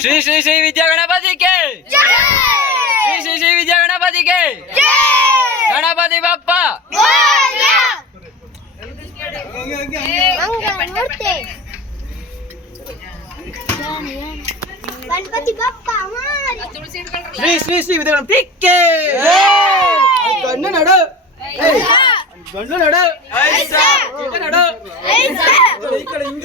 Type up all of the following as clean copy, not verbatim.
ಶ್ರೀ ಶ್ರೀ ಶ್ರೀ ವಿದ್ಯಾ ಗಣಪತಿಗೆ ಶ್ರೀ ಶ್ರೀ ಶ್ರೀ ವಿದ್ಯಾ ಗಣಪತಿಗೆ ಗಣಪತಿ ಬಪ್ಪ ಗಣಪತಿ ಬಪ್ಪ ಶ್ರೀ ಶ್ರೀ ಶ್ರೀ ವಿದ್ಯಾ ಗಣಪತಿಗೆ ಗಣ್ಣು ನಡು ಗಣ್ಣು ನಡು ನಡು ಈ ಕಡೆ ಹಿಂಗ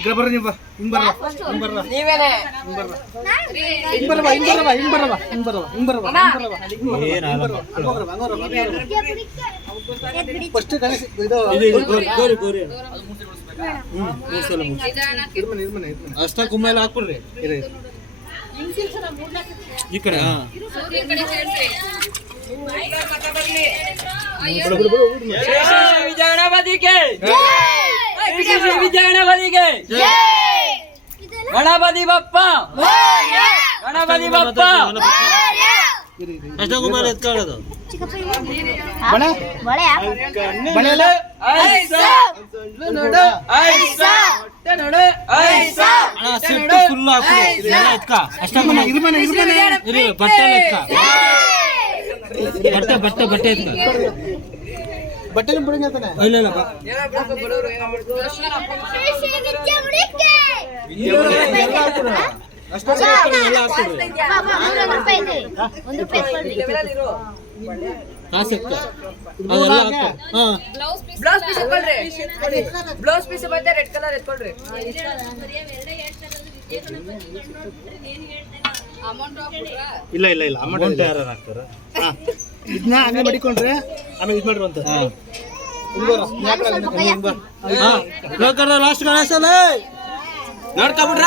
ಈಗ ಬರ್ರಿ ನೀವು ಹಿಂಗ್ ಬರ್ರ ಹಿಂಗ್ ಬರ್ರ ನೀವೇನೆ ಹಿಂಗ್ ಬರ್ರ ಹಿಂಗ್ ಬರ್ರ ಹಿಂಗ್ ಬರ್ರ ಹಿಂಗ್ ಬರ್ರ ಹಿಂಗ್ ಬರ್ರ ಹಿಂಗ್ ಬರ್ರ ಫಸ್ಟ್ ಗಣೇಶ ಇದು ಗೋರಿ ಗೋರಿ ಅಷ್ಟ ಕುಮ್ಮೆಲ್ಲ ಹಾಕ್ಬಿಡ್ರಿ ಈ ಕಡೆ ವಿದ್ಯಾ ಗಣಪತಿಗೆ ವಿದ್ಯಾ ಗಣಪತಿಗೆ ಗಣಪತಿ ಬಪ್ಪ ಗಣಪತಿ ಬಪ್ಪ ಅಷ್ಟ ಕುಮಾರ ಎತ್ಕೊಳ್ಳೋದು ಬಳೆ ಬಳೆಲ್ಲ ನೋಡು ನೋಡು ಅಣ್ಣ ಸಿಟ್ಟು ಫುಲ್ ಹಾಕು ಇದೆಲ್ಲ ಎತ್ಕ ಅಷ್ಟ ಕುಮಾರ ಇದು ಮನೆ ಇರಿ ಬಟ್ಟೆ ಎತ್ಕ ಬಟ್ಟೆ ಎತ್ಕ ಬಟ್ಟೆ ಬಿಡುಂಗ ಅಂತಾನೆ ಇಲ್ಲ ಇಲ್ಲ ಬ್ಲೌಸ್ ಪೀಸ್ ಬಂದೆ ರೆಡ್ ಕಲರ್ ಎತ್ಕೊಳ್ರಿ ಇಲ್ಲ ಇಲ್ಲ ಇಲ್ಲ ಅಮೌಂಟ್ ಯಾರು ಹಾಕ್ತಾರ ಇದನ್ನ ಹಂಗೆ ಮಡಿಕೊಂಡ್ರೆ ಆಮೇಲೆ ಇದು ಮಾಡ್ರು ಅಂತ ಲಾಸ್ಟ್ ಗಣೇಶನ ನೋಡ್ಕೊಬಿಡ್ರ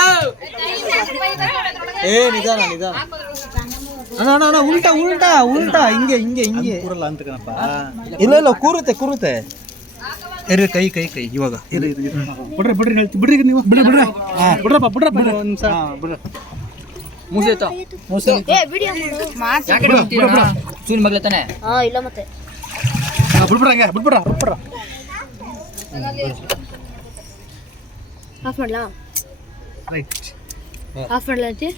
ಏ ನಿಧಾನ ನಿಧಾನ ಅಣ್ಣ ಅಣ್ಣ ಅಣ್ಣ ಉಲ್ಟಾ ಉಲ್ಟಾ ಉಲ್ಟಾ ಹಿಂಗೆ ಹಿಂಗೆ ಹಿಂಗೆ ಕೂರಲ್ಲ ಅಂತ ಕಣಪ್ಪ ಇಲ್ಲ ಇಲ್ಲ ಕೂರುತ್ತೆ ಇರ್ರಿ ಕೈ ಕೈ ಕೈ ಇವಾಗ ಇರಿ ಬಿಡ್ರಿ ಬಿಡ್ರಿ ಹೇಳ್ತಿ ಬಿಡ್ರಿ ನೀವು ಬಿಡ್ರಿ ಬಿಡ್ರಿ ಬಿಡ್ರಪ್ಪ ಬಿಡ್ರಪ್ಪ ಒಂದು ನಿಮಿಷ ಬಿಡ್ರಿ ಮುಗಿಯ್ತಾ ಚೂನ್ ಮಗ್ಲ ತಾನೆ ಇಲ್ಲ ಮತ್ತೆ ಬಿಡ್ಬಿಡ ಹಂಗೆ ಬಿಡ್ಬಿಡ ಬಿಡ್ಬಿಡ ಆಫ್ ಮಾಡ್ಲಾ ರೈಟ್ ಆಫ್ ಮಾಡ್ಲಾ ಅಜ್ಜಿ